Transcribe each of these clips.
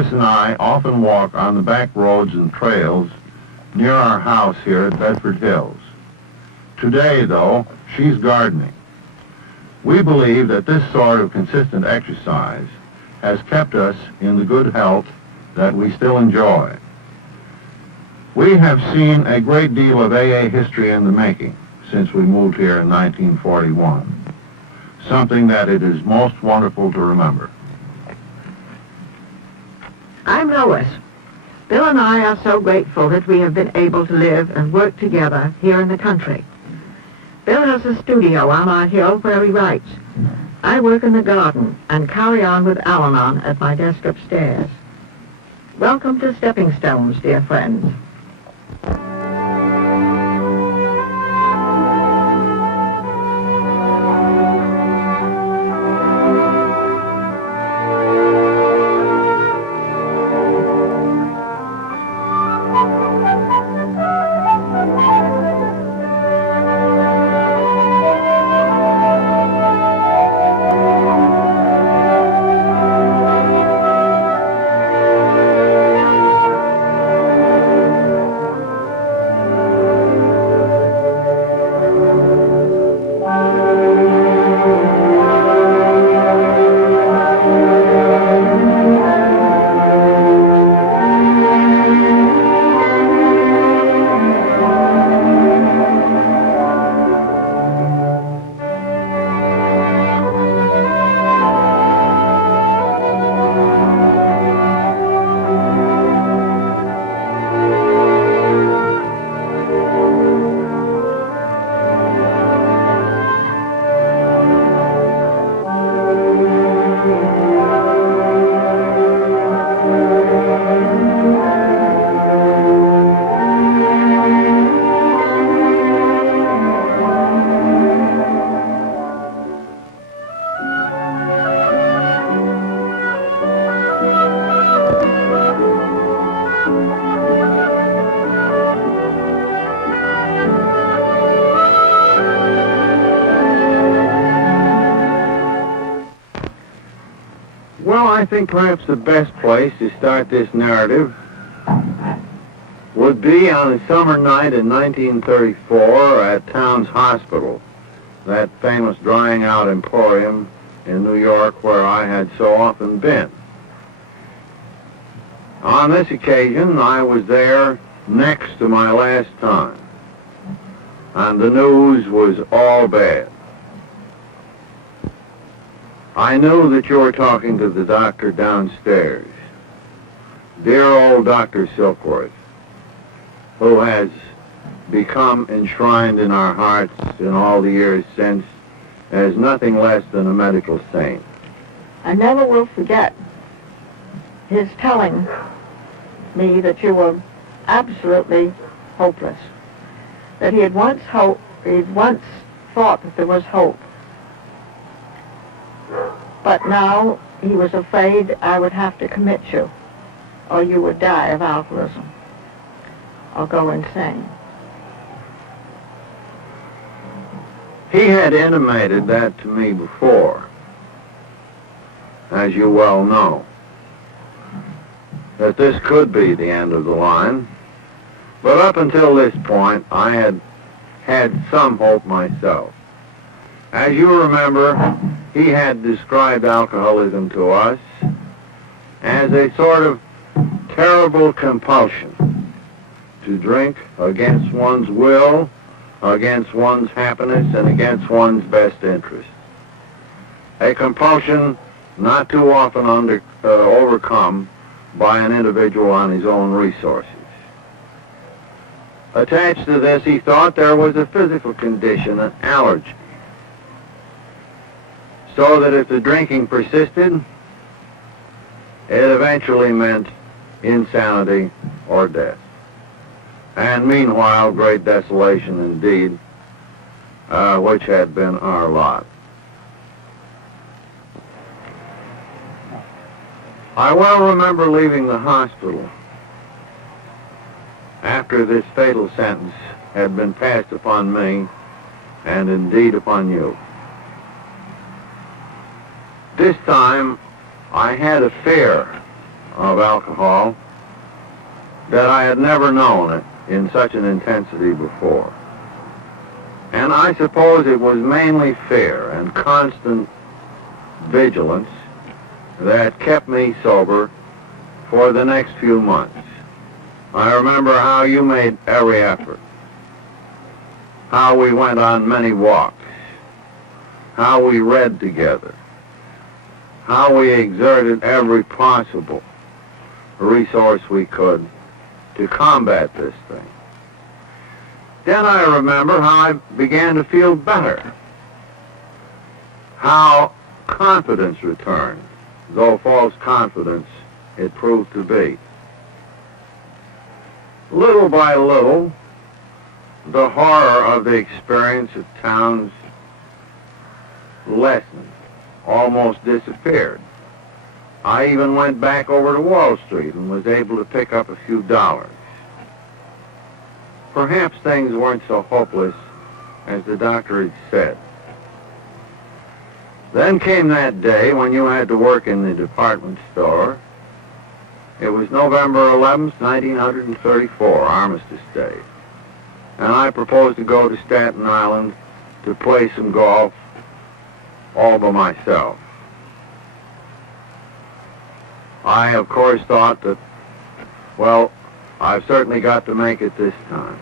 Lois and I often walk on the back roads and trails near our house here at Bedford Hills. Today, though, she's gardening. We believe that this sort of consistent exercise has kept us in the good health that we still enjoy. We have seen a great deal of AA history in the making since we moved here in 1941, something that it is most wonderful to remember. I'm Lois. Bill and I are so grateful that we have been able to live and work together here in the country. Bill has a studio on our hill where he writes. I work in the garden and carry on with Al-Anon at my desk upstairs. Welcome to Stepping Stones, dear friends. I think perhaps the best place to start this narrative would be on a summer night in 1934 at Towns Hospital, that famous drying out emporium in New York where I had so often been. On this occasion, I was there next to my last time, and the news was all bad. I knew that you were talking to the doctor downstairs, dear old Dr. Silkworth, who has become enshrined in our hearts in all the years since as nothing less than a medical saint. I never will forget his telling me that you were absolutely hopeless, that he'd once thought that there was hope. But now he was afraid I would have to commit you, or you would die of alcoholism, or go insane. He had intimated that to me before, as you well know, that this could be the end of the line. But up until this point, I had had some hope myself. As you remember, he had described alcoholism to us as a sort of terrible compulsion to drink against one's will, against one's happiness, and against one's best interest. A compulsion not too often overcome by an individual on his own resources. Attached to this, he thought there was a physical condition, an allergy, so that if the drinking persisted, it eventually meant insanity or death. And meanwhile, great desolation indeed, which had been our lot. I well remember leaving the hospital after this fatal sentence had been passed upon me, and indeed upon you. This time, I had a fear of alcohol that I had never known it in such an intensity before. And I suppose it was mainly fear and constant vigilance that kept me sober for the next few months. I remember how you made every effort, how we went on many walks, how we read together, how we exerted every possible resource we could to combat this thing. Then I remember how I began to feel better, how confidence returned, though false confidence it proved to be. Little by little, the horror of the experience at Towns lessened, almost disappeared. I even went back over to Wall Street and was able to pick up a few dollars. Perhaps things weren't so hopeless as the doctor had said. Then came that day when you had to work in the department store. It was November 11th, 1934, Armistice Day. And I proposed to go to Staten Island to play some golf all by myself. I, of course, thought that, well, I've certainly got to make it this time.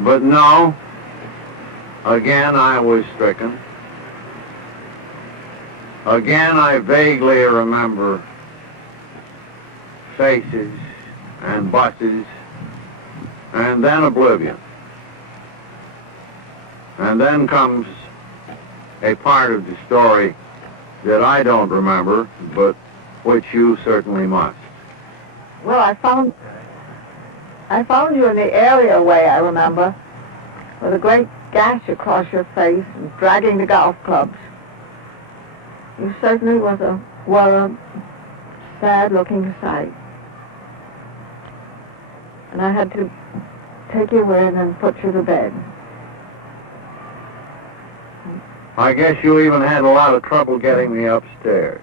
But no, again I was stricken. Again I vaguely remember faces and buses, and then oblivion. And then comes a part of the story that I don't remember, but which you certainly must. Well, I found you in the areaway, I remember, with a great gash across your face and dragging the golf clubs. You certainly were a sad-looking sight. And I had to take you in and put you to bed. I guess you even had a lot of trouble getting me upstairs.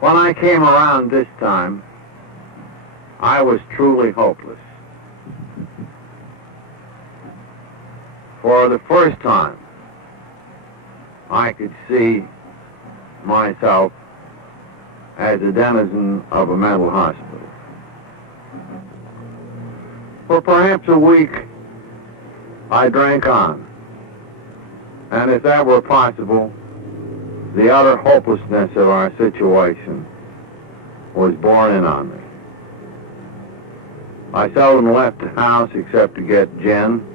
When I came around this time, I was truly hopeless. For the first time, I could see myself as a denizen of a mental hospital. For perhaps a week, I drank on. And if that were possible, the utter hopelessness of our situation was borne in on me. I seldom left the house except to get gin.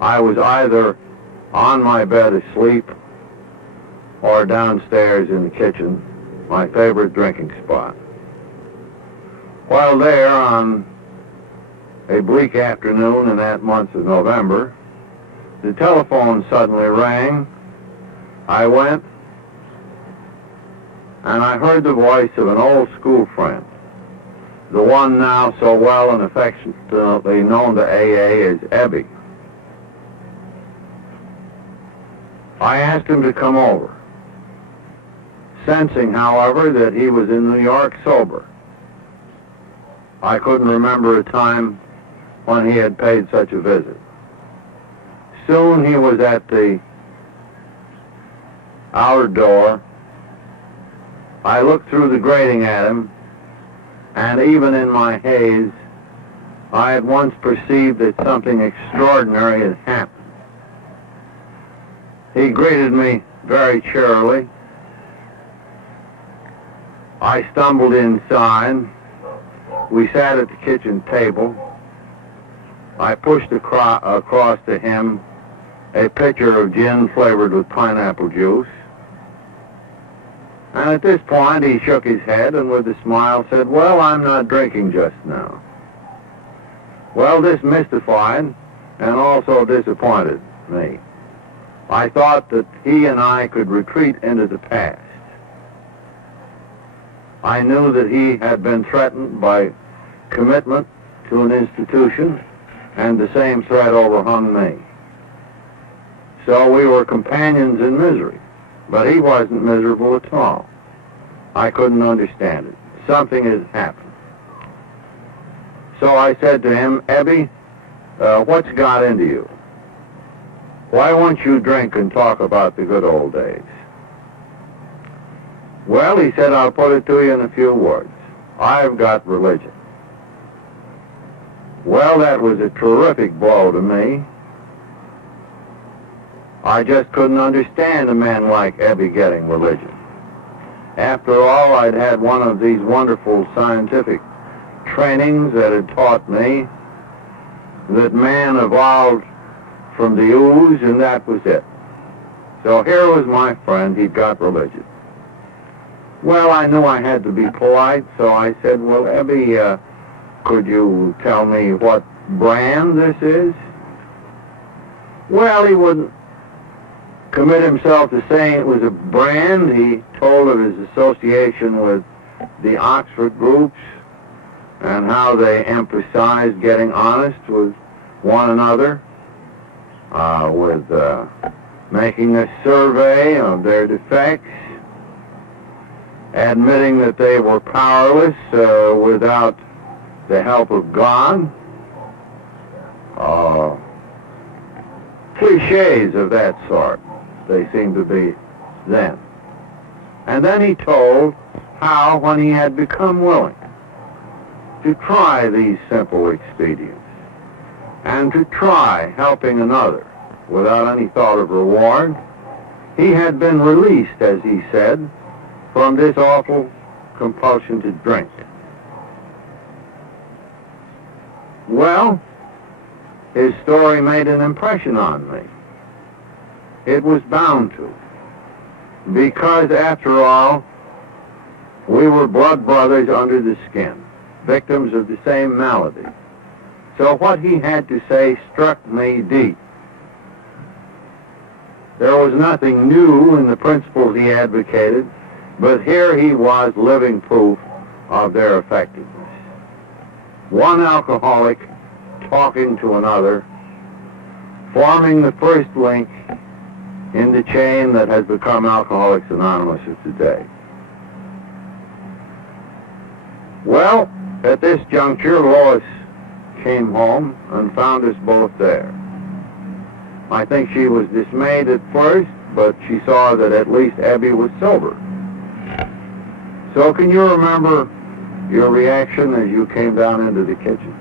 I was either on my bed asleep or downstairs in the kitchen, my favorite drinking spot. While there on a bleak afternoon in that month of November, the telephone suddenly rang. I went, and I heard the voice of an old school friend, the one now so well and affectionately known to AA as Ebby. I asked him to come over, sensing, however, that he was in New York sober. I couldn't remember a time when he had paid such a visit. Soon he was at the outer door. I looked through the grating at him, and even in my haze, I at once perceived that something extraordinary had happened. He greeted me very cheerily. I stumbled inside. We sat at the kitchen table. I pushed across to him a pitcher of gin flavored with pineapple juice. And at this point, he shook his head and with a smile said, "Well, I'm not drinking just now." Well, this mystified and also disappointed me. I thought that he and I could retreat into the past. I knew that he had been threatened by commitment to an institution, and the same threat overhung me. So we were companions in misery, But he wasn't miserable at all. I couldn't understand it. Something had happened. So I said to him, Ebby, what's got into you? Why won't you drink and talk about the good old days? Well, he said, I'll put it to you in a few words. I've got religion. Well, that was a terrific blow to me. I just couldn't understand a man like Ebby getting religion. After all, I'd had one of these wonderful scientific trainings that had taught me that man evolved from the ooze, and that was it. So here was my friend, he'd got religion. Well, I knew I had to be polite, so I said, well, Ebby, could you tell me what brand this is? Well, he wouldn't commit himself to saying it was a brand. He told of his association with the Oxford groups and how they emphasized getting honest with one another, with making a survey of their defects, admitting that they were powerless without the help of God. Cliches of that sort, they seemed to be then. And then he told how, when he had become willing to try these simple expedients and to try helping another without any thought of reward, he had been released, as he said, from this awful compulsion to drink. Well, his story made an impression on me. It was bound to, because after all, we were blood brothers under the skin, victims of the same malady. So what he had to say struck me deep. There was nothing new in the principles he advocated, but here he was living proof of their effectiveness. One alcoholic talking to another, forming the first link in the chain that has become Alcoholics Anonymous of today. Well, at this juncture, Lois came home and found us both there. I think she was dismayed at first, but she saw that at least Ebby was sober. So can you remember your reaction as you came down into the kitchen?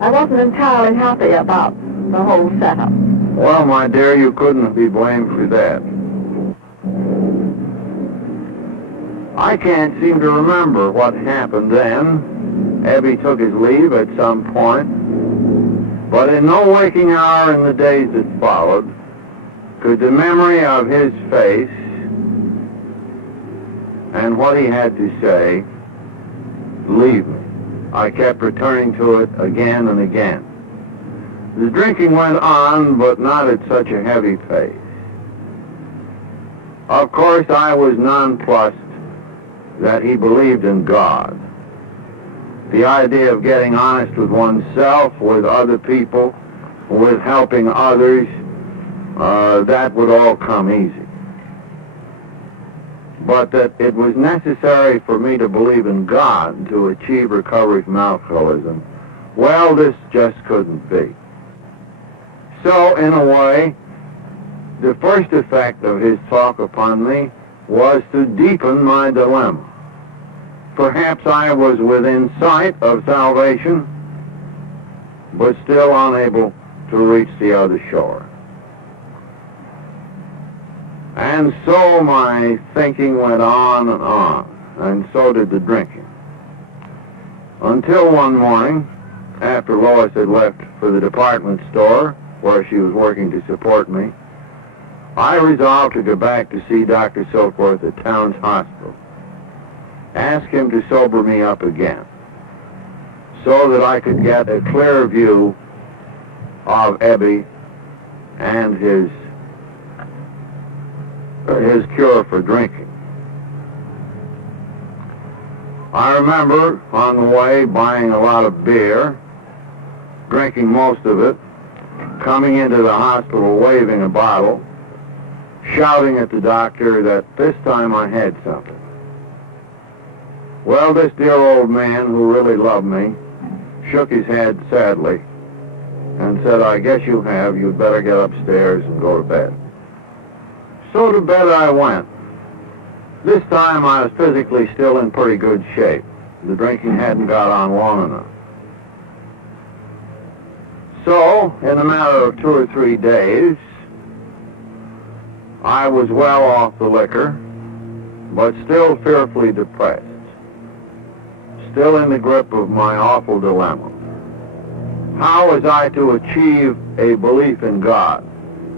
I wasn't entirely happy about the whole setup. Well, my dear, you couldn't be blamed for that. I can't seem to remember what happened then. Ebby took his leave at some point, but in no waking hour in the days that followed could the memory of his face and what he had to say leave me. I kept returning to it again and again. The drinking went on, but not at such a heavy pace. Of course, I was nonplussed that he believed in God. The idea of getting honest with oneself, with other people, with helping others, that would all come easy. But that it was necessary for me to believe in God to achieve recovery from alcoholism, well, this just couldn't be. So, in a way, the first effect of his talk upon me was to deepen my dilemma. Perhaps I was within sight of salvation, but still unable to reach the other shore. And so my thinking went on, and so did the drinking. Until one morning, after Lois had left for the department store, where she was working to support me, I resolved to go back to see Dr. Silkworth at Towns Hospital, ask him to sober me up again, so that I could get a clear view of Ebby and his cure for drinking. I remember on the way buying a lot of beer, drinking most of it, coming into the hospital waving a bottle, shouting at the doctor that this time I had something. Well, this dear old man who really loved me shook his head sadly and said, I guess you have. You'd better get upstairs and go to bed. So to bed I went. This time I was physically still in pretty good shape. The drinking hadn't got on long enough. So, in a matter of 2 or 3 days, I was well off the liquor, but still fearfully depressed, still in the grip of my awful dilemma. How was I to achieve a belief in God,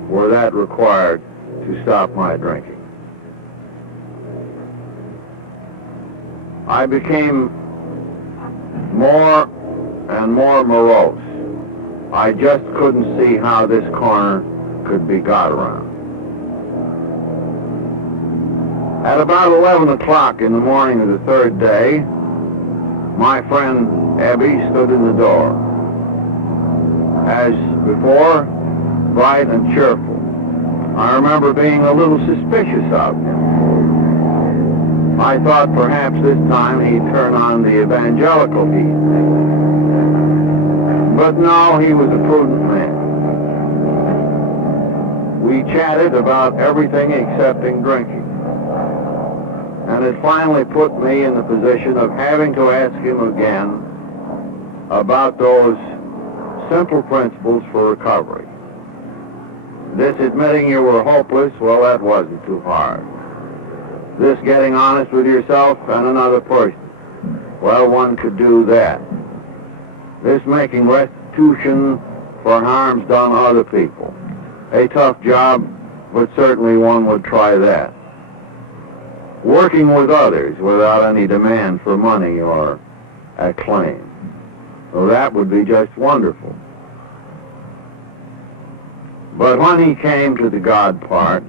were that required to stop my drinking? I became more and more morose. I just couldn't see how this corner could be got around. At about 11 o'clock in the morning of the 3rd day, my friend Ebby stood in the door. As before, bright and cheerful. I remember being a little suspicious of him. I thought perhaps this time he'd turn on the evangelical heat. But no, he was a prudent man. We chatted about everything excepting drinking. And it finally put me in the position of having to ask him again about those simple principles for recovery. This admitting you were hopeless, well, that wasn't too hard. This getting honest with yourself and another person, well, one could do that. This making restitution for harms done other people. A tough job, but certainly one would try that. Working with others without any demand for money or acclaim. Well, that would be just wonderful. But when he came to the God part,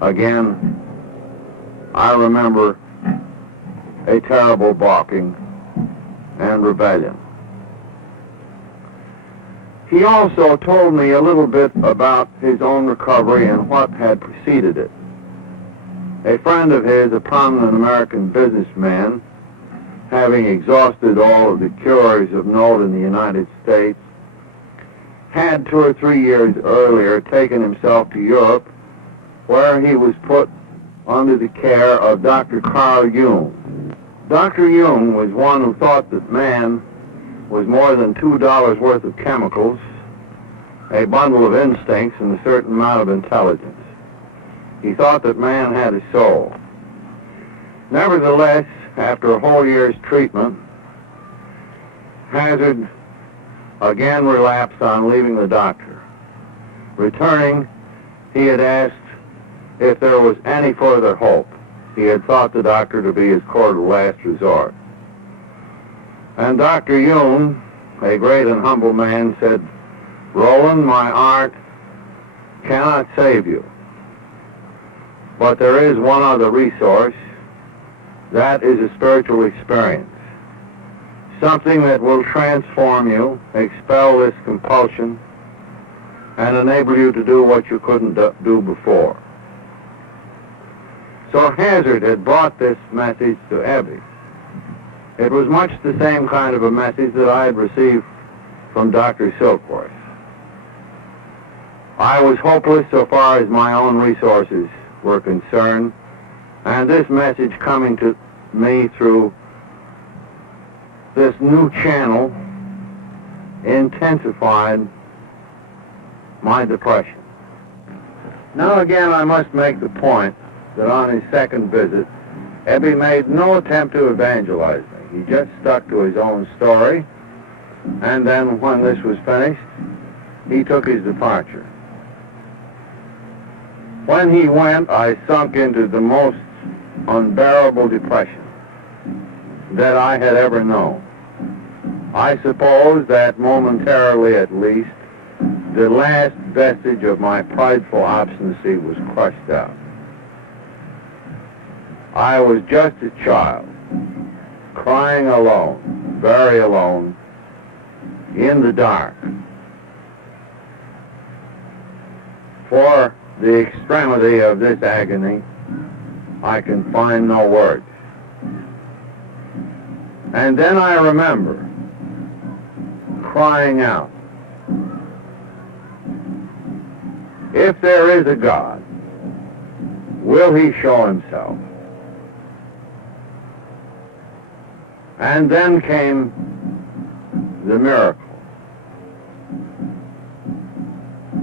again, I remember a terrible balking and rebellion. He also told me a little bit about his own recovery and what had preceded it. A friend of his, a prominent American businessman, having exhausted all of the cures of note in the United States, had 2 or 3 years earlier taken himself to Europe, where he was put under the care of Dr. Carl Jung. Dr. Jung was one who thought that man was more than $2 worth of chemicals, a bundle of instincts, and a certain amount of intelligence. He thought that man had a soul. Nevertheless, after a whole year's treatment, Hazard again relapsed on leaving the doctor. Returning, he had asked if there was any further hope. He had thought the doctor to be his court of last resort. And Dr. Jung, a great and humble man, said, Roland, my art cannot save you. But there is one other resource. That is a spiritual experience. Something that will transform you, expel this compulsion, and enable you to do what you couldn't do before. So Hazard had brought this message to Ebby. It was much the same kind of a message that I had received from Dr. Silkworth. I was hopeless so far as my own resources were concerned, and this message coming to me through this new channel intensified my depression. Now again, I must make the point that on his second visit, Ebby made no attempt to evangelize me. He just stuck to his own story, and then when this was finished, he took his departure. When he went, I sunk into the most unbearable depression that I had ever known. I suppose that momentarily at least, the last vestige of my prideful obstinacy was crushed out. I was just a child, crying alone, very alone, in the dark. For the extremity of this agony, I can find no words. And then I remember crying out, if there is a God, will he show himself? And then came the miracle,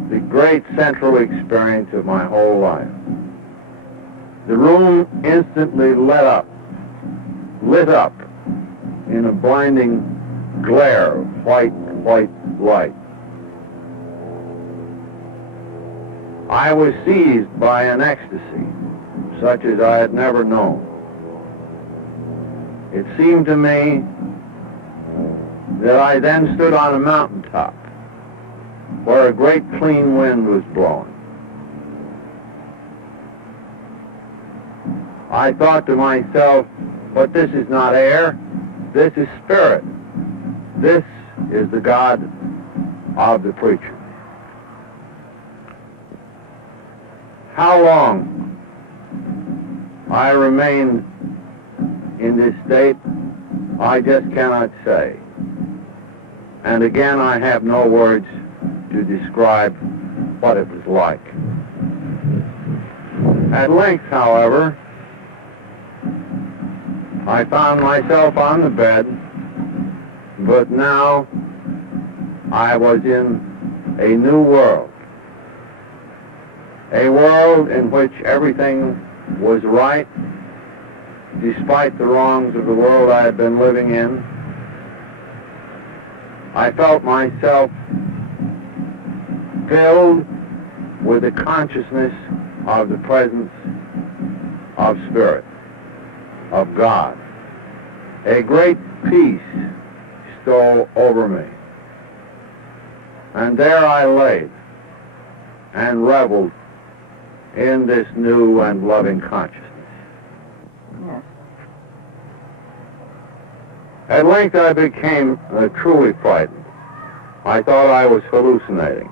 the great central experience of my whole life. The room instantly lit up in a blinding glare of white light. I was seized by an ecstasy such as I had never known. It seemed to me that I then stood on a mountaintop where a great clean wind was blowing. I thought to myself, but this is not air, this is spirit. This is the God of the preacher. How long I remained in this state, I just cannot say. And again, I have no words to describe what it was like. At length, however, I found myself on the bed, but now I was in a new world. A world in which everything was right, despite the wrongs of the world I had been living in. I felt myself filled with the consciousness of the presence of Spirit, of God. A great peace stole over me. And there I lay and reveled in this new and loving consciousness. Yes. At length I became truly frightened. I thought I was hallucinating.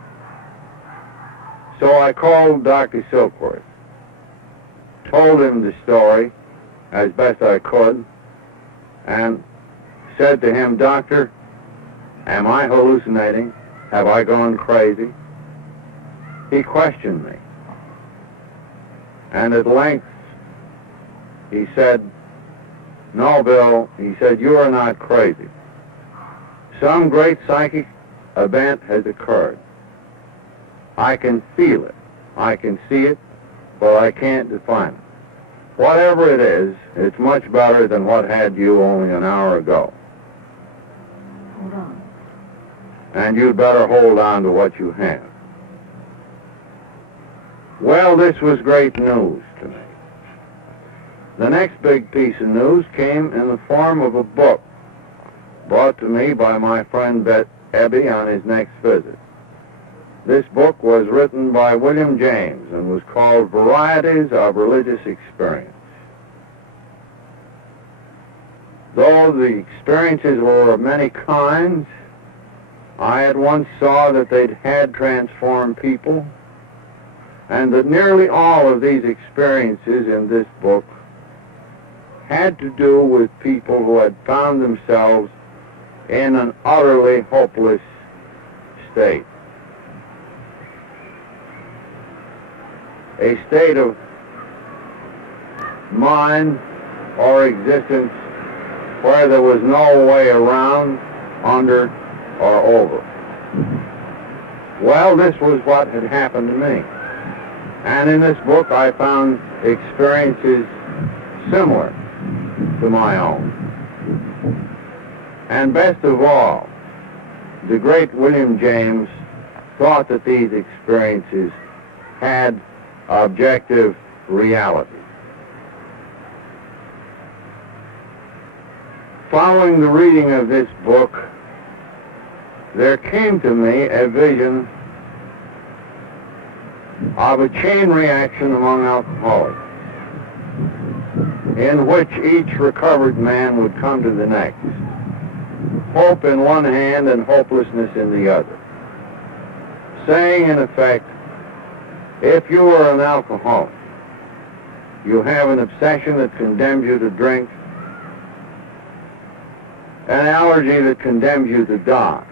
So I called Dr. Silkworth, told him the story as best I could, and said to him, Doctor, am I hallucinating? Have I gone crazy? He questioned me. And at length he said, no, Bill, he said, you are not crazy. Some great psychic event has occurred. I can feel it. I can see it, but I can't define it. Whatever it is, it's much better than what had you only an hour ago. Hold on. And you'd better hold on to what you have. Well, this was great news to me. The next big piece of news came in the form of a book brought to me by my friend Ebby on his next visit. This book was written by William James and was called Varieties of Religious Experience. Though the experiences were of many kinds, I at once saw that they'd had transformed people, and that nearly all of these experiences in this book had to do with people who had found themselves in an utterly hopeless state. A state of mind or existence where there was no way around, under, or over. Well, this was what had happened to me. And in this book I found experiences similar to my own. And best of all, the great William James thought that these experiences had objective reality. Following the reading of this book, there came to me a vision of a chain reaction among alcoholics, in which each recovered man would come to the next, hope in one hand and hopelessness in the other, saying in effect, If you are an alcoholic, you have an obsession that condemns you to drink, an allergy that condemns you to die.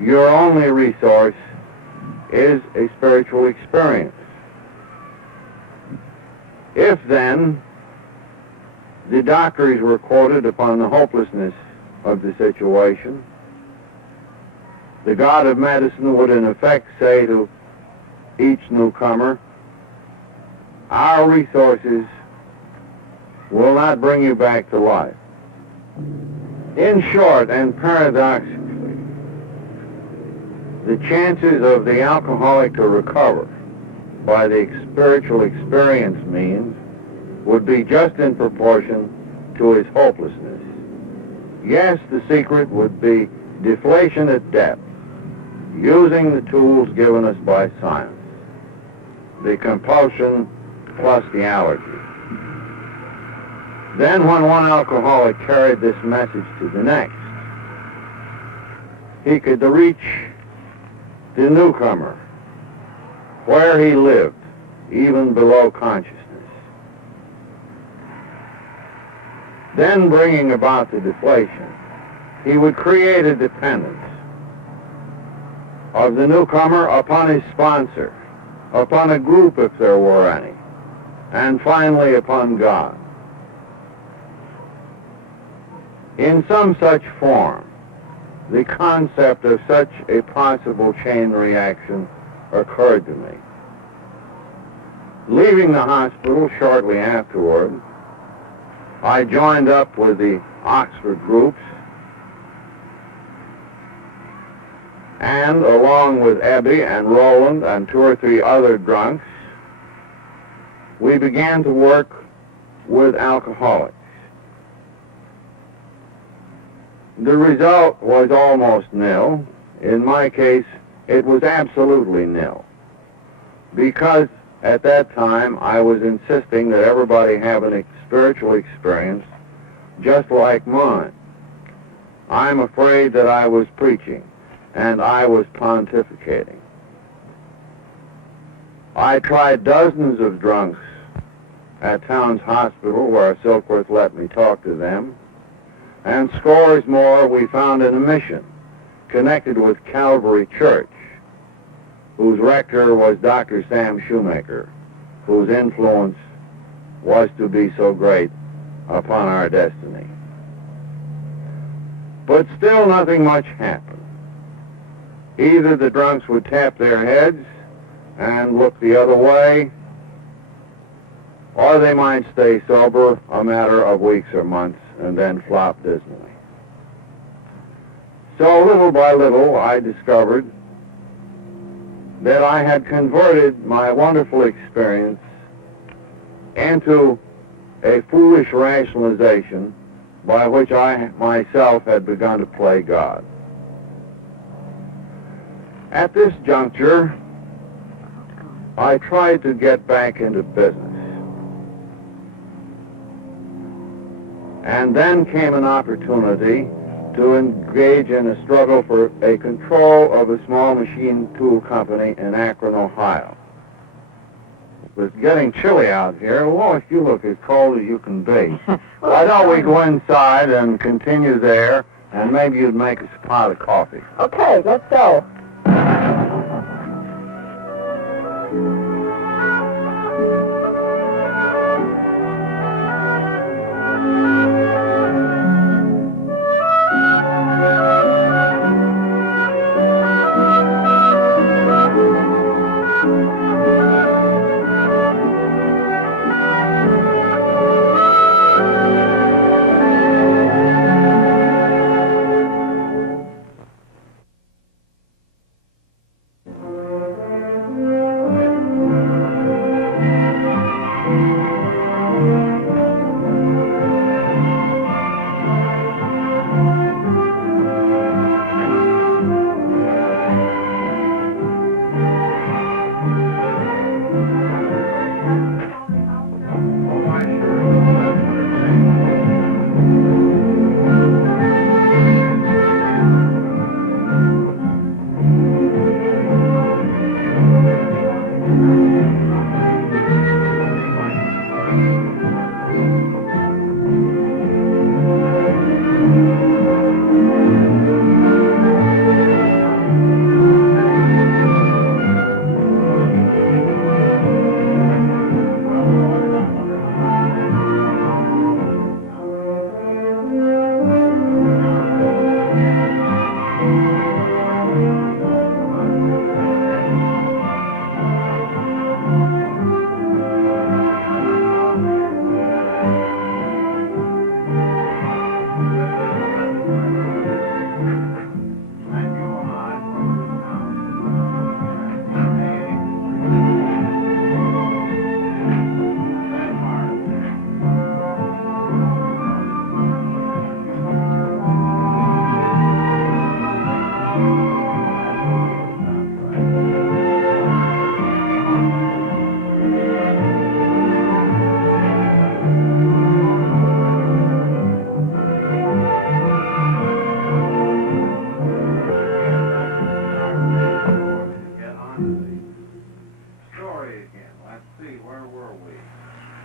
Your only resource is a spiritual experience. If then the doctors were quoted upon the hopelessness of the situation, the God of medicine would in effect say to each newcomer, our resources will not bring you back to life. In short and paradoxically, the chances of the alcoholic to recover by the spiritual experience means would be just in proportion to his hopelessness. Yes, the secret would be deflation at depth, using the tools given us by science, the compulsion plus the allergy. Then when one alcoholic carried this message to the next, he could reach the newcomer where he lived, even below consciousness. Then bringing about the deflation, he would create a dependence of the newcomer upon his sponsor, upon a group if there were any, and finally upon God. In some such form, the concept of such a possible chain reaction occurred to me. Leaving the hospital shortly afterward, I joined up with the Oxford groups, and along with Ebby and Roland and 2 or 3 other drunks, we began to work with alcoholics. The result was almost nil. In my case, it was absolutely nil, because at that time I was insisting that everybody have a spiritual experience just like mine. I'm afraid that I was preaching and I was pontificating. I tried dozens of drunks at Towns Hospital, where Silkworth let me talk to them, and scores more we found in a mission connected with Calvary Church, whose rector was Dr. Sam Shoemaker, whose influence was to be so great upon our destiny. But still nothing much happened. Either the drunks would tap their heads and look the other way, or they might stay sober a matter of weeks or months and then flop dismally. So little by little I discovered that I had converted my wonderful experience into a foolish rationalization by which I myself had begun to play God. At this juncture, I tried to get back into business. And then came an opportunity to engage in a struggle for a control of a small machine tool company in Akron, Ohio. It was getting chilly out here. Lois, you look as cold as you can be. Why don't we go inside and continue there, and maybe you'd make us a pot of coffee. Okay, let's go.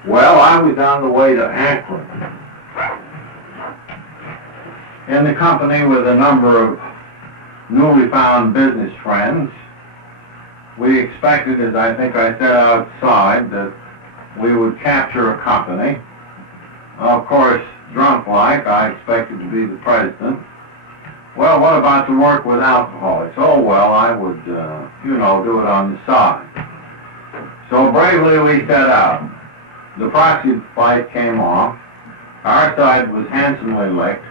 Well, I was on the way to Akron in the company with a number of newly found business friends. We expected, as I think I said outside, that we would capture a company. Of course, drunk-like, I expected to be the president. Well, what about to work with alcoholics? Oh, well, I would, do it on the side. So bravely we set out. The proxy fight came off. Our side was handsomely licked.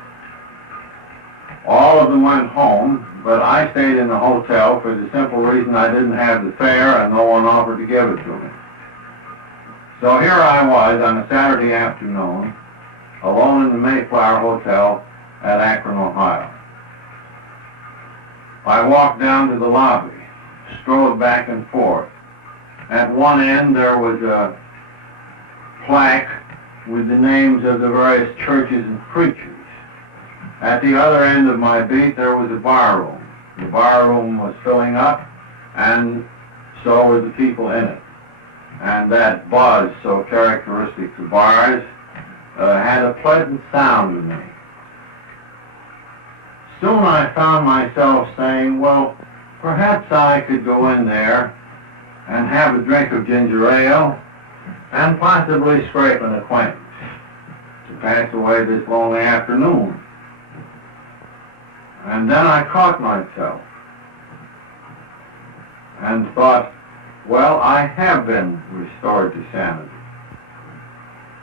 All of them went home, but I stayed in the hotel for the simple reason I didn't have the fare and no one offered to give it to me. So here I was on a Saturday afternoon, alone in the Mayflower Hotel at Akron, Ohio. I walked down to the lobby, strode back and forth. At one end there was a plaque with the names of the various churches and preachers. At the other end of my beat there was a bar room. The bar room was filling up, and so were the people in it. And that buzz, so characteristic of bars, had a pleasant sound to me. Soon I found myself saying, well, perhaps I could go in there and have a drink of ginger ale and possibly scrape an acquaintance to pass away this lonely afternoon. And then I caught myself and thought, well, I have been restored to sanity.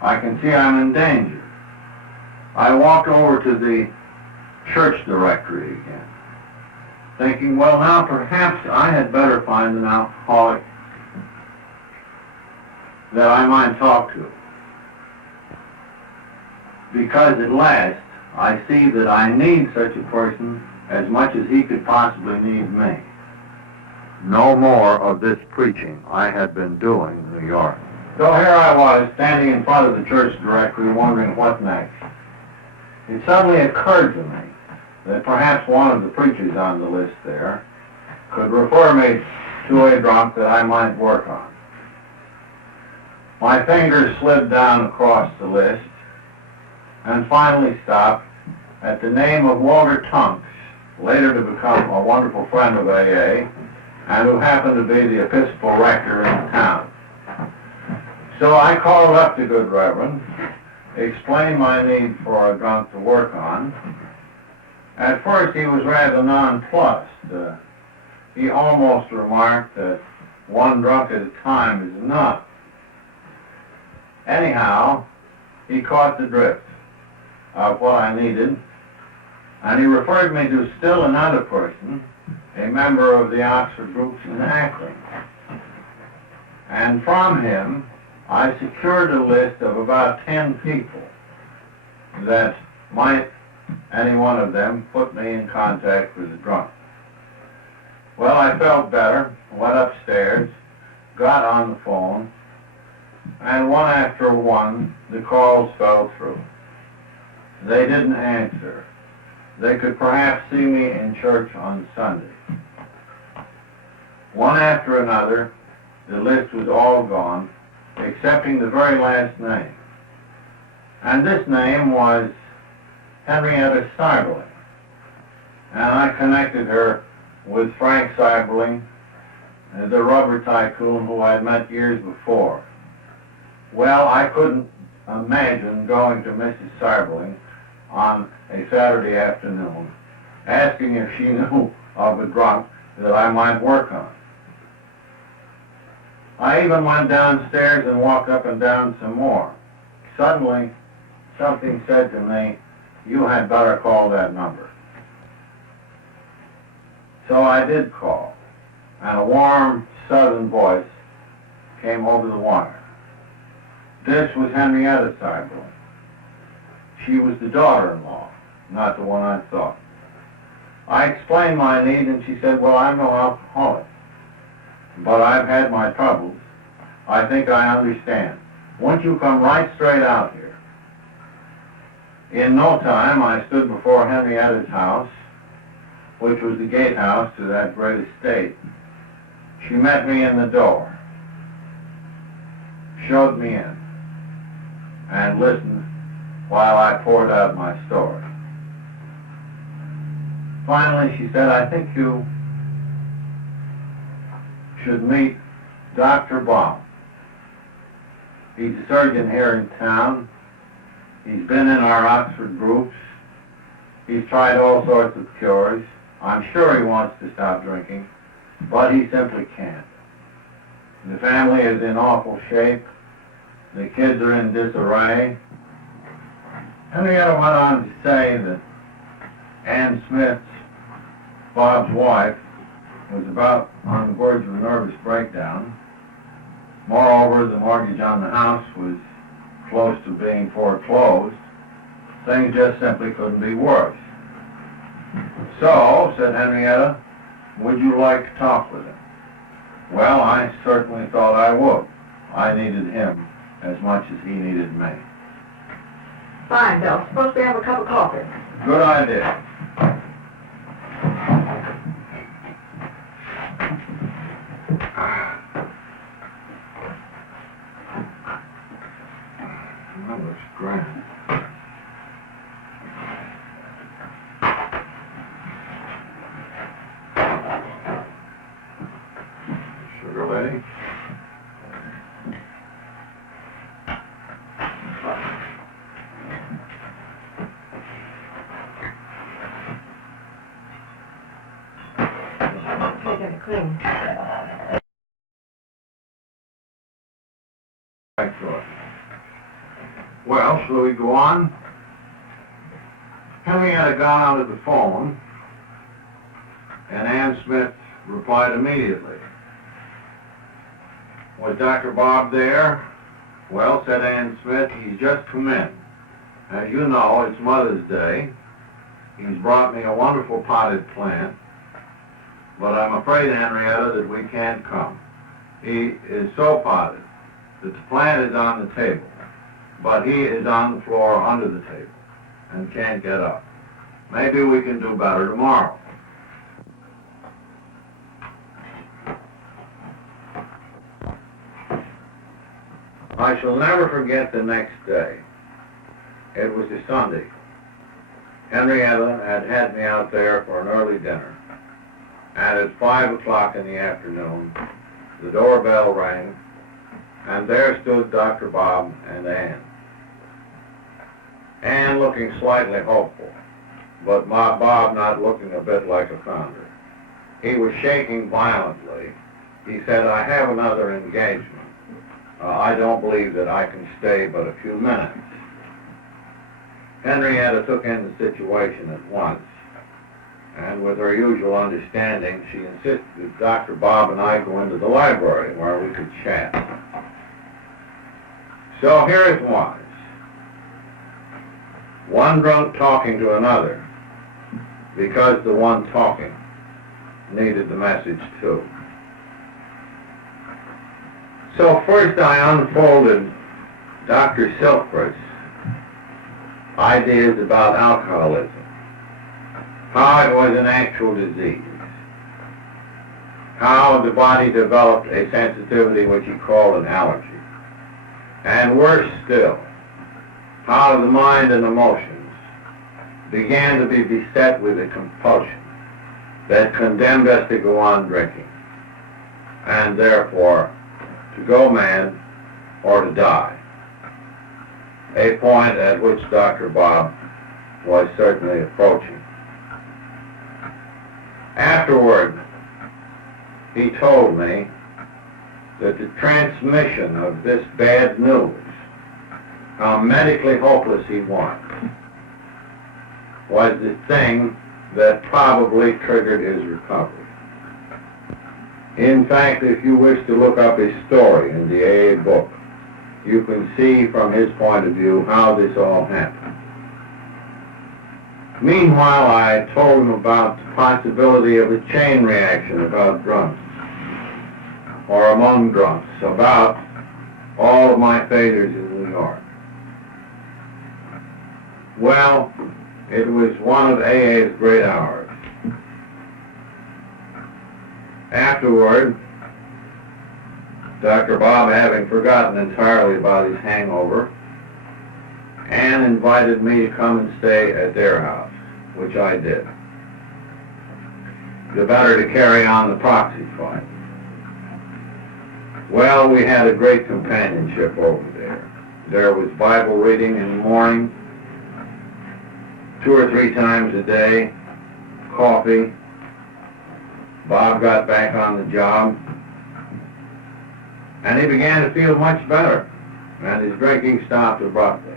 I can see I'm in danger. I walked over to the church directory again, thinking, well, now perhaps I had better find an alcoholic that I might talk to. Because at last, I see that I need such a person as much as he could possibly need me. No more of this preaching I had been doing in New York. So here I was, standing in front of the church directory, wondering what next. It suddenly occurred to me that perhaps one of the preachers on the list there could refer me to a drunk that I might work on. My fingers slid down across the list and finally stopped at the name of Walter Tunks, later to become a wonderful friend of AA, and who happened to be the Episcopal rector in the town. So I called up the good Reverend, explained my need for a drunk to work on. At first he was rather nonplussed. He almost remarked that one drunk at a time is enough. Anyhow, he caught the drift of what I needed, and he referred me to still another person, a member of the Oxford groups in Akron. And from him, I secured a list of about 10 people that might, any one of them, put me in contact with the drunk. Well, I felt better, went upstairs, got on the phone, and one after one, the calls fell through. They didn't answer. They could perhaps see me in church on Sunday. One after another, the list was all gone, excepting the very last name. And this name was Henrietta Seiberling. And I connected her with Frank Seiberling, the rubber tycoon who I had met years before. Well, I couldn't imagine going to Mrs. Seiberling on a Saturday afternoon, asking if she knew of a drunk that I might work on. I even went downstairs and walked up and down some more. Suddenly, something said to me, "You had better call that number." So I did call, and a warm southern voice came over the wire. This was Henrietta Seiberling. She was the daughter-in-law, not the one I thought. I explained my need, and she said, "Well, I'm no alcoholic, but I've had my troubles. I think I understand. Won't you come right straight out here?" In no time, I stood before Henrietta's house, which was the gatehouse to that great estate. She met me in the door, showed me in, and listened while I poured out my story. Finally, she said, "I think you should meet Dr. Bob. He's a surgeon here in town. He's been in our Oxford groups. He's tried all sorts of cures. I'm sure he wants to stop drinking, but he simply can't. The family is in awful shape. The kids are in disarray." Henrietta went on to say that Ann Smith, Bob's wife, was about on the verge of a nervous breakdown. Moreover, the mortgage on the house was close to being foreclosed. Things just simply couldn't be worse. "So," said Henrietta, "would you like to talk with him?" Well, I certainly thought I would. I needed him as much as he needed me. Fine, Bill. Suppose we have a cup of coffee. Good idea. That looks grand. Sugar lady? Take it clean. Well, shall we go on? Henrietta got onto the phone, and Ann Smith replied immediately. "Was Dr. Bob there?" "Well," said Ann Smith, "he's just come in. As you know, it's Mother's Day. He's brought me a wonderful potted plant, but I'm afraid, Henrietta, that we can't come. He is so potted that the plant is on the table, but he is on the floor under the table and can't get up. Maybe we can do better tomorrow." I shall never forget the next day. It was a Sunday. Henrietta had had me out there for an early dinner, and at 5 o'clock in the afternoon, the doorbell rang, and there stood Dr. Bob and Ann. Ann looking slightly hopeful, but Bob not looking a bit like a founder. He was shaking violently. He said, "I have another engagement. I don't believe that I can stay but a few minutes." Henrietta took in the situation at once, and with her usual understanding, she insisted that Dr. Bob and I go into the library where we could chat. So here it was. One drunk talking to another, because the one talking needed the message too. So first I unfolded Dr. Silkworth's ideas about alcoholism, how it was an actual disease, how the body developed a sensitivity which he called an allergy. And worse still, how the mind and emotions began to be beset with a compulsion that condemned us to go on drinking, and therefore to go mad or to die, a point at which Dr. Bob was certainly approaching. Afterward, he told me that the transmission of this bad news, how medically hopeless he was the thing that probably triggered his recovery. In fact, if you wish to look up his story in the AA book, you can see from his point of view how this all happened. Meanwhile, I told him about the possibility of a chain reaction about drunks, or among drunks, about all of my failures in New York. Well, it was one of AA's great hours. Afterward, Dr. Bob, having forgotten entirely about his hangover, Ann invited me to come and stay at their house, which I did, the better to carry on the proxy fight. Well, we had a great companionship over there. There was Bible reading in the morning, 2 or 3 times a day, coffee. Bob got back on the job, and he began to feel much better, and his drinking stopped abruptly.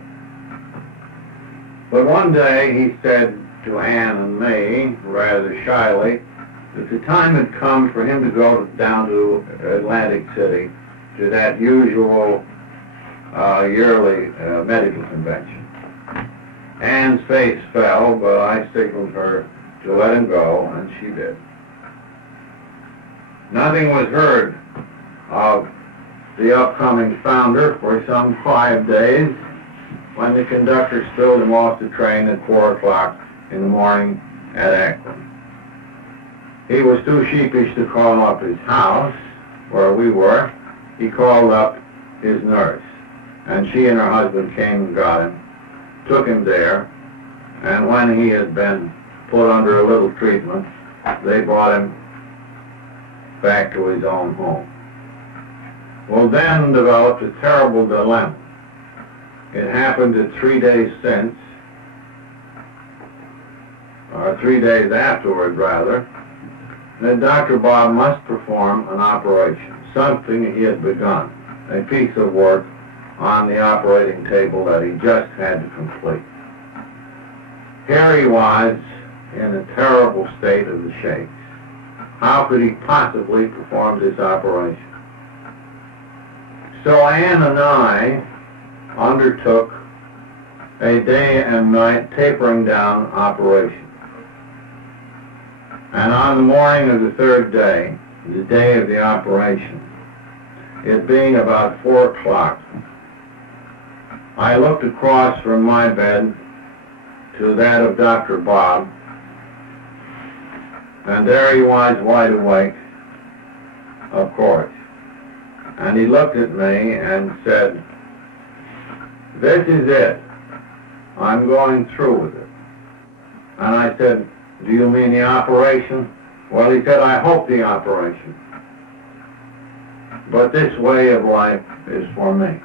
But one day he said to Ann and me, rather shyly, that the time had come for him to go down to Atlantic City to that usual yearly medical convention. Ann's face fell, but I signaled her to let him go, and she did. Nothing was heard of the upcoming founder for some 5 days, when the conductor spilled him off the train at 4 o'clock in the morning at Akron. He was too sheepish to call up his house, where we were. He called up his nurse, and she and her husband came and got him, took him there, and when he had been put under a little treatment, they brought him back to his own home. Well, then developed a terrible dilemma. It happened at 3 days since, or 3 days afterward, rather, that Dr. Bob must perform an operation, something he had begun, a piece of work on the operating table that he just had to complete. Here he was in a terrible state of the shakes. How could he possibly perform this operation? So Ann and I undertook a day and night tapering down operation. And on the morning of the 3rd day, the day of the operation, it being about 4 o'clock, I looked across from my bed to that of Dr. Bob, and there he was, wide awake, of course. And he looked at me and said, "This is it. I'm going through with it." And I said, "Do you mean the operation?" Well, he said, "I hope the operation. But this way of life is for me."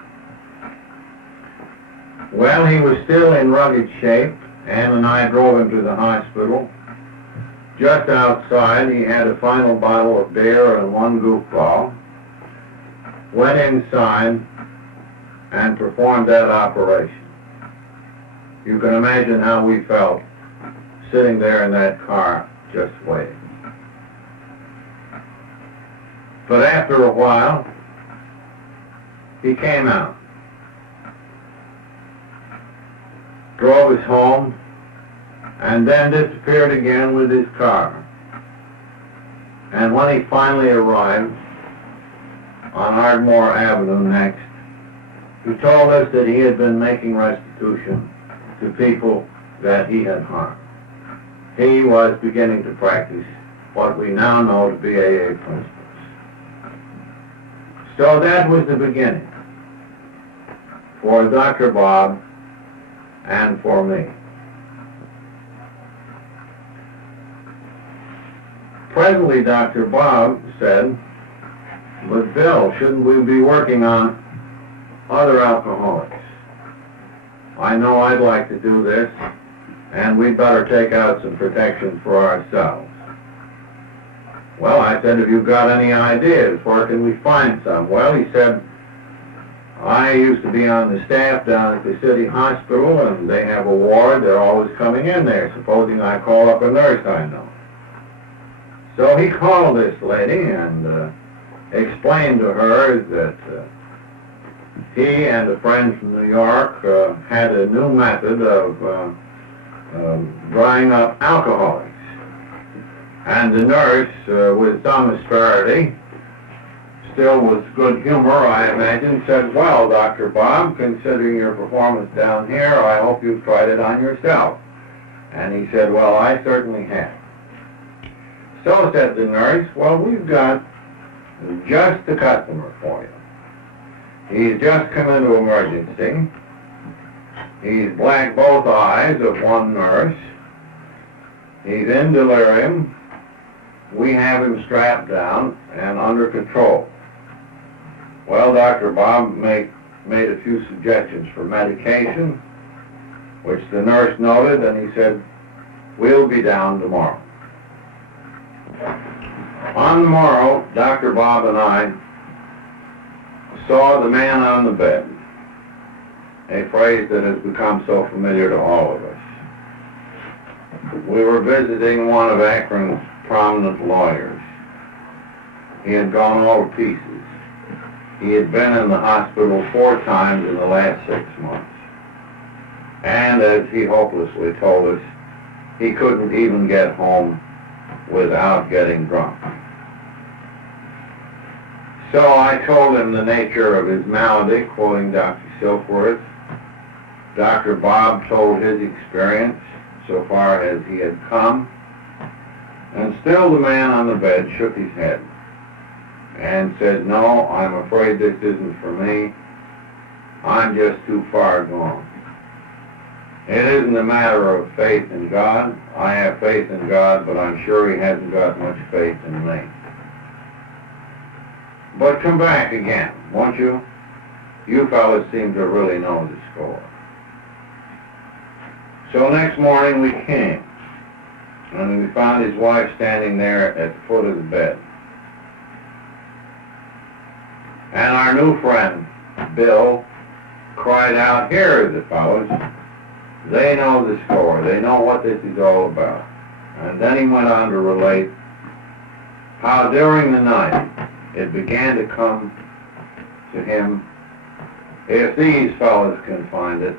Well, he was still in rugged shape. Ann and I drove him to the hospital. Just outside, he had a final bottle of beer and 1 goofball, went inside, and performed that operation. You can imagine how we felt sitting there in that car just waiting. But after a while, he came out, drove us home, and then disappeared again with his car. And when he finally arrived on Ardmore Avenue next, he told us that he had been making restitution to people that he had harmed. He was beginning to practice what we now know to be AA principles. So that was the beginning for Dr. Bob and for me. Presently, Dr. Bob said, "But Bill, shouldn't we be working on other alcoholics? I know I'd like to do this, and we'd better take out some protection for ourselves." Well, I said, "Have you got any ideas? Where can we find some?" Well, he said, "I used to be on the staff down at the city hospital, and they have a ward. They're always coming in there. Supposing I call up a nurse I know." So he called this lady and explained to her that he and a friend from New York had a new method of drying up alcoholics. And the nurse, with some asperity, still with good humor, I imagine, said, "Well, Dr. Bob, considering your performance down here, I hope you've tried it on yourself." And he said, "Well, I certainly have." So said the nurse, "Well, we've got just the customer for you. He's just come into emergency. He's black both eyes of one nurse. He's in delirium. We have him strapped down and under control." Well, Dr. Bob made a few suggestions for medication, which the nurse noted, and he said, "We'll be down tomorrow." On the morrow, Dr. Bob and I saw the man on the bed, a phrase that has become so familiar to all of us. We were visiting one of Akron's prominent lawyers. He had gone all to pieces. He had been in the hospital 4 times in the last 6 months. And as he hopelessly told us, he couldn't even get home without getting drunk. So I told him the nature of his malady, quoting Dr. Silkworth. Dr. Bob told his experience so far as he had come, and still the man on the bed shook his head and said, "No, I'm afraid this isn't for me. I'm just too far gone. It isn't a matter of faith in God. I have faith in God, but I'm sure he hasn't got much faith in me. But come back again, won't you? You fellas seem to really know the score." So next morning we came, and we found his wife standing there at the foot of the bed. And our new friend, Bill, cried out, "Here are the fellas. They know the score. They know what this is all about." And then he went on to relate how during the night it began to come to him, if these fellas can find it,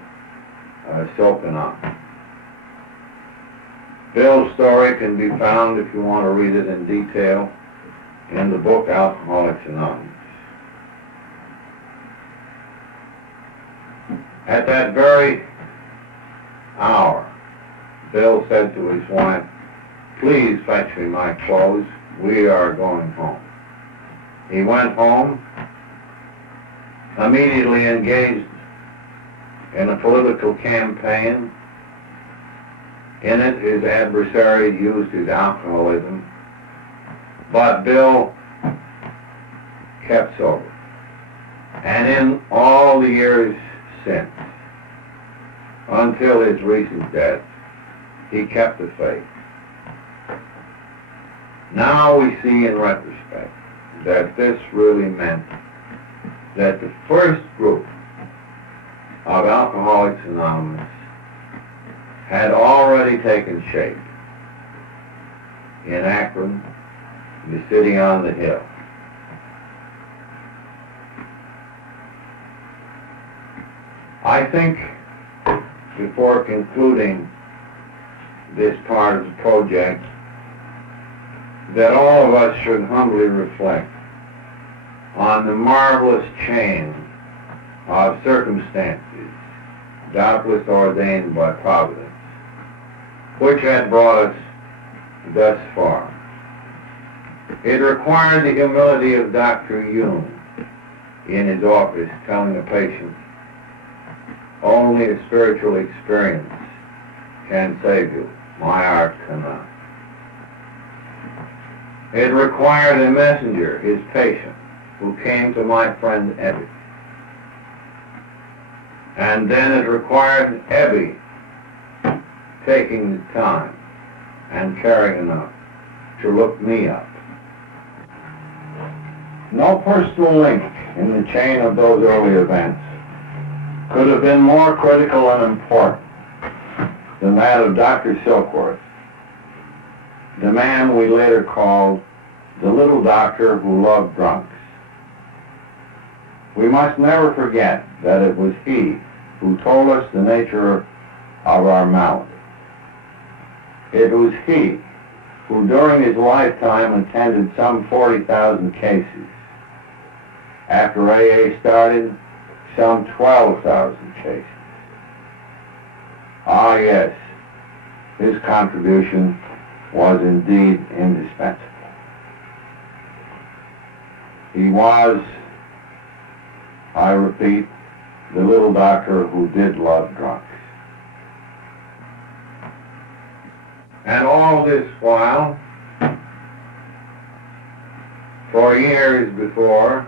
so can I. Bill's story can be found, if you want to read it in detail, in the book Alcoholics Anonymous. At that very hour, Bill said to his wife, "Please fetch me my clothes. We are going home." He went home, immediately engaged in a political campaign. In it, his adversary used his alcoholism, but Bill kept sober. And in all the years since, until his recent death, he kept the faith. Now we see in retrospect that this really meant that the first group of Alcoholics Anonymous had already taken shape in Akron, the city on the hill. I think, before concluding this part of the project, that all of us should humbly reflect on the marvelous chain of circumstances, doubtless ordained by Providence, which had brought us thus far. It required the humility of Dr. Jung in his office telling a patient, only a spiritual experience can save you. My art cannot. It required a messenger, his patient, who came to my friend Ebby. And then it required Ebby taking the time and caring enough to look me up. No personal link in the chain of those early events could have been more critical and important than that of Dr. Silkworth, the man we later called the little doctor who loved drunks. We must never forget that it was he who told us the nature of our malady. It was he who during his lifetime attended some 40,000 cases. After AA started, some 12,000 cases. Ah, yes, his contribution was indeed indispensable. He was, I repeat, the little doctor who did love drunks. And all this while, for years before,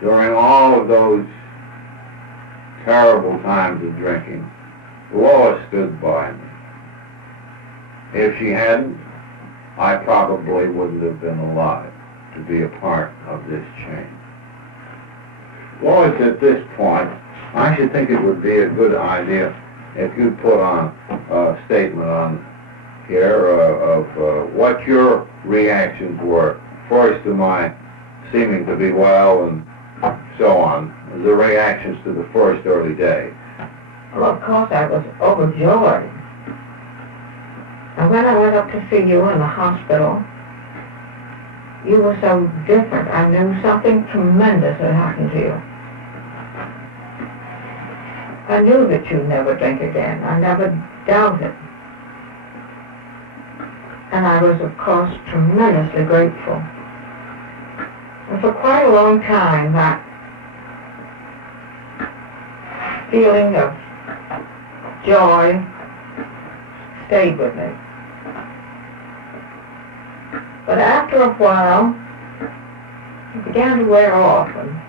during all of those terrible times of drinking, Lois stood by me. If she hadn't, I probably wouldn't have been alive to be a part of this change. Lois, at this point, I should think it would be a good idea if you'd put on a statement on here of what your reactions were, first to my seeming to be well and so on, the reactions to the first early days. Well, of course, I was overjoyed. And when I went up to see you in the hospital, you were so different. I knew something tremendous had happened to you. I knew that you'd never drink again. I never doubted. And I was, of course, tremendously grateful. And for quite a long time, that feeling of joy stayed with me. But after a while, it began to wear off, and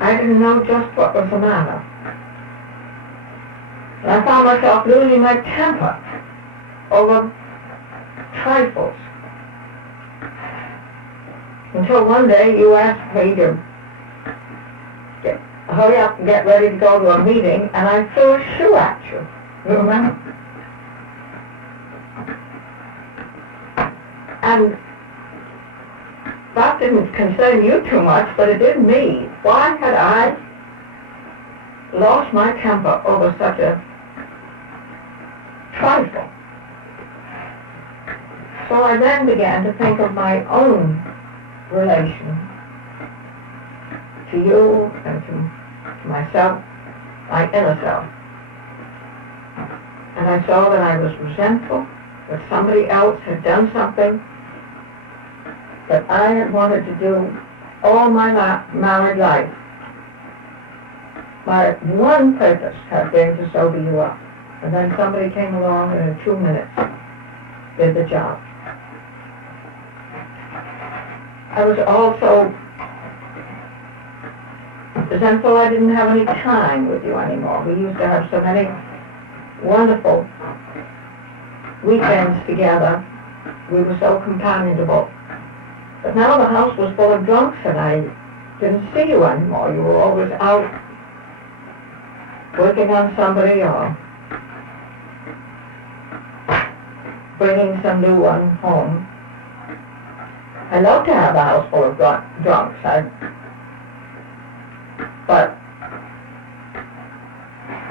I didn't know just what was the matter. And I found myself losing my temper over trifles. Until one day you asked me to hurry up and get ready to go to a meeting, and I threw a shoe at you. You remember? And that didn't concern you too much, but it did me. Why had I lost my temper over such a trifle? So I then began to think of my own relation to you and to myself, my inner self. And I saw that I was resentful, that somebody else had done something that I had wanted to do all my married life. My one purpose had been to sober you up. And then somebody came along and in 2 minutes did the job. I was also resentful I didn't have any time with you anymore. We used to have so many wonderful weekends together. We were so companionable. But now the house was full of drunks and I didn't see you anymore. You were always out working on somebody or bringing some new one home. I love to have a house full of drunks, but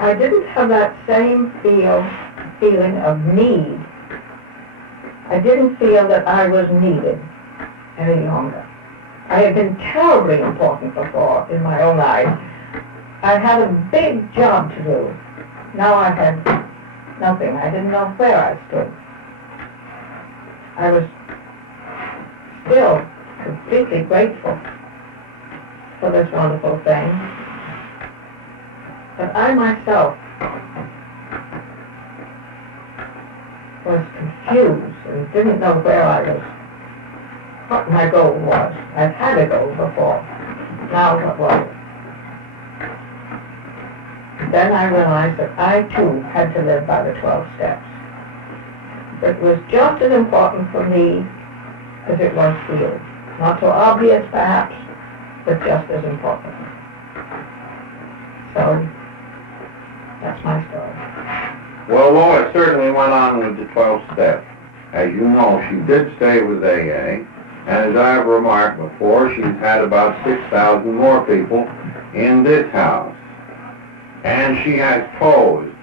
I didn't have that same feeling of need. I didn't feel that I was needed any longer. I had been terribly important before in my own eyes. I had a big job to do. Now I had nothing. I didn't know where I stood. I was still completely grateful for this wonderful thing. But I myself was confused and didn't know where I was, what my goal was. I'd had a goal before. Now what was it? Then I realized that I too had to live by the 12 steps. It was just as important for me as it was for you. Not so obvious perhaps, but just as important. So, that's my story. Well, Lois certainly went on with the 12 steps. As you know, she did stay with AA, and as I have remarked before, she's had about 6,000 more people in this house. And she has posed,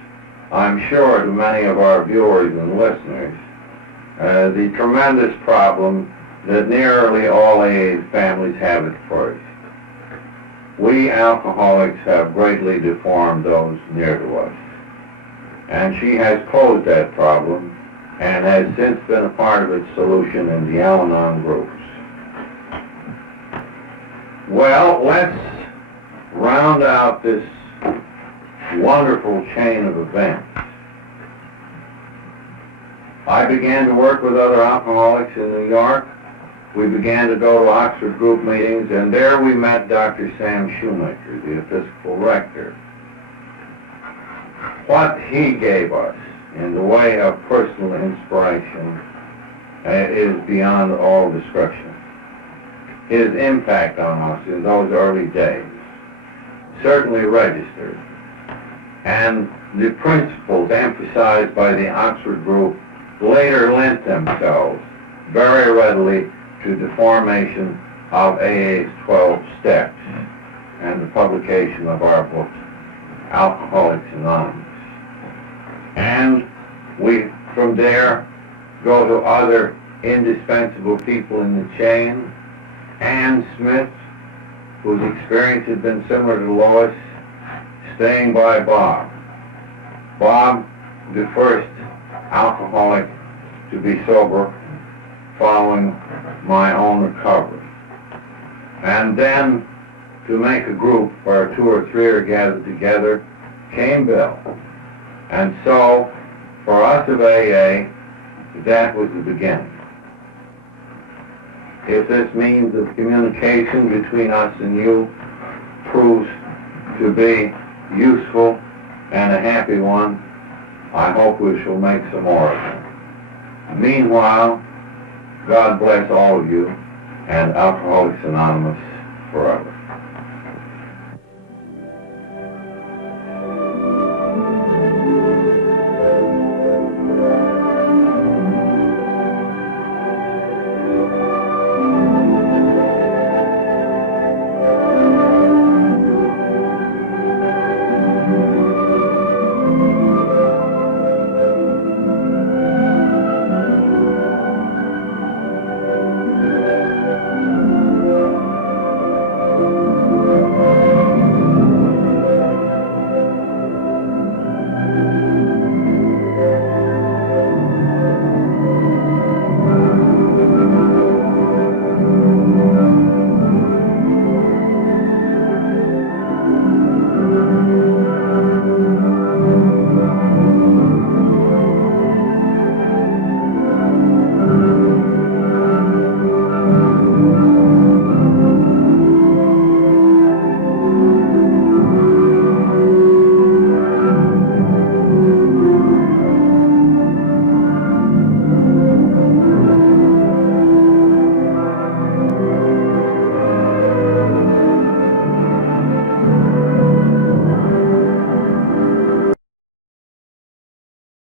I'm sure, to many of our viewers and listeners, the tremendous problem that nearly all AA families have at first. We alcoholics have greatly deformed those near to us. And she has posed that problem and has since been a part of its solution in the Al-Anon groups. Well, let's round out this wonderful chain of events. I began to work with other alcoholics in New York. We began to go to Oxford group meetings, and there we met Dr. Sam Shoemaker, the Episcopal rector. What he gave us in the way of personal inspiration is beyond all description. His impact on us in those early days certainly registered. And the principles emphasized by the Oxford group later lent themselves very readily to the formation of AA's 12 Steps and the publication of our book, Alcoholics Anonymous. And we, from there, go to other indispensable people in the chain. Ann Smith, whose experience had been similar to Lois, staying by Bob. Bob, the first alcoholic to be sober following my own recovery. And then to make a group where 2 or 3 are gathered together came Bill. And so, for us of AA, that was the beginning. If this means of communication between us and you proves to be useful and a happy one, I hope we shall make some more of them. Meanwhile, God bless all of you, and Alcoholics Anonymous forever.